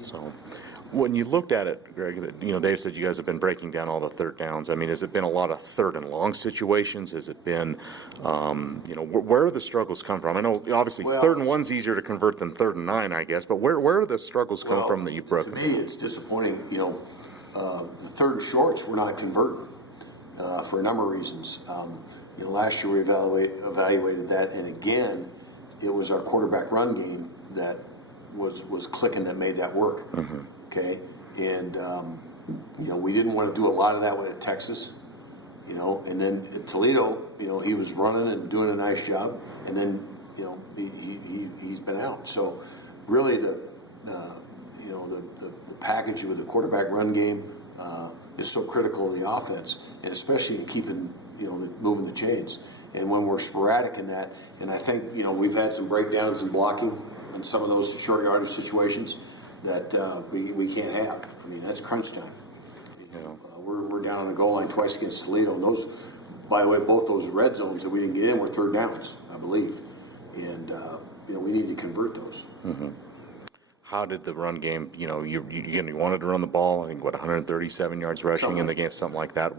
So, when you looked at it, Greg, Dave said you guys have been breaking down all the third downs. I mean, has it been a lot of third and long situations? Has it been, where are the struggles come from? I know, obviously, third and one's easier to convert than third and 9, I guess, but where are the struggles come from that you've broken? To me, it's disappointing. The third and shorts we're not converting for a number of reasons. Last year we evaluated that, and again, it was our quarterback run game that was clicking that made that work. Mm-hmm. Okay, and we didn't want to do a lot of that at Texas, and then at Toledo, he was running and doing a nice job, and then he's been out. So really the package with the quarterback run game is so critical of the offense, and especially in keeping moving the chains. And when we're sporadic in that, and I think we've had some breakdowns in blocking in some of those short yardage situations that we can't have. I mean, that's crunch time. We're down on the goal line twice against Toledo. And those, by the way, both those red zones that we didn't get in were third downs, I believe. And we need to convert those. Mm-hmm. How did the run game? You wanted to run the ball. I think 137 yards rushing in the game, something like that.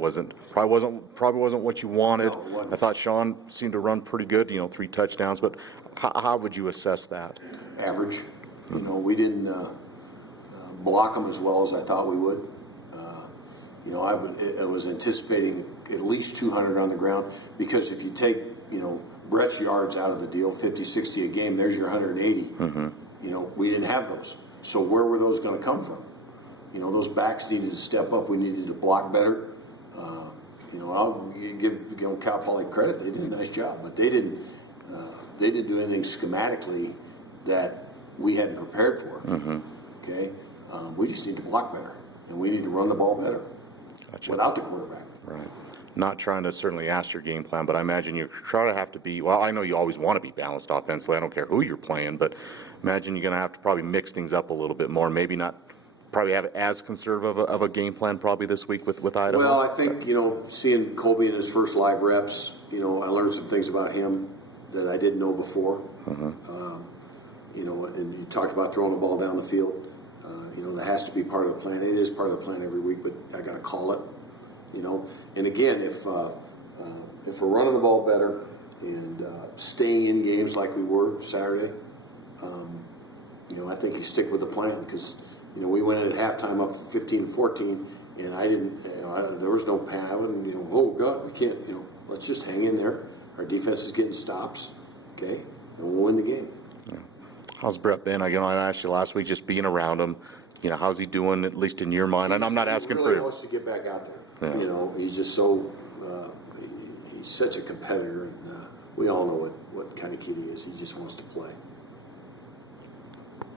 Probably wasn't what you wanted. No, I thought Sean seemed to run pretty good. 3 touchdowns. But how would you assess that? Average. We didn't block them as well as I thought we would. I was anticipating at least 200 on the ground, because if you take Brett's yards out of the deal, 50, 60 a game, there's your 180. Mm-hmm. We didn't have those. So where were those going to come from? Those backs needed to step up. We needed to block better. I'll give Cal Poly credit. They did a nice job, but they didn't do anything schematically that we hadn't prepared for. Mm-hmm. Okay, we just need to block better, and we need to run the ball better. Gotcha. Without the quarterback. Right. Not trying to certainly ask your game plan, but I imagine you try to have to be, well, I know you always want to be balanced offensively. I don't care who you're playing, but imagine you're going to have to probably mix things up a little bit more. Maybe not probably have as conservative of a game plan probably this week with Idaho. Well, I think, seeing Colby in his first live reps, I learned some things about him that I didn't know before. Mm-hmm. And you talked about throwing the ball down the field. That has to be part of the plan. It is part of the plan every week, but I got to call it. And again, if we're running the ball better and staying in games like we were Saturday, I think you stick with the plan, because we went in at halftime up 15-14, and I didn't. There was no pan. I wouldn't. Oh God, we can't. Let's just hang in there. Our defense is getting stops, okay, and we'll win the game. Yeah. How's Brett been? I asked you last week, just being around him. How's he doing, at least in your mind? And I'm not asking he for. He really wants to get back out there. Yeah. He's just so. He's such a competitor, and we all know what kind of kid he is. He just wants to play.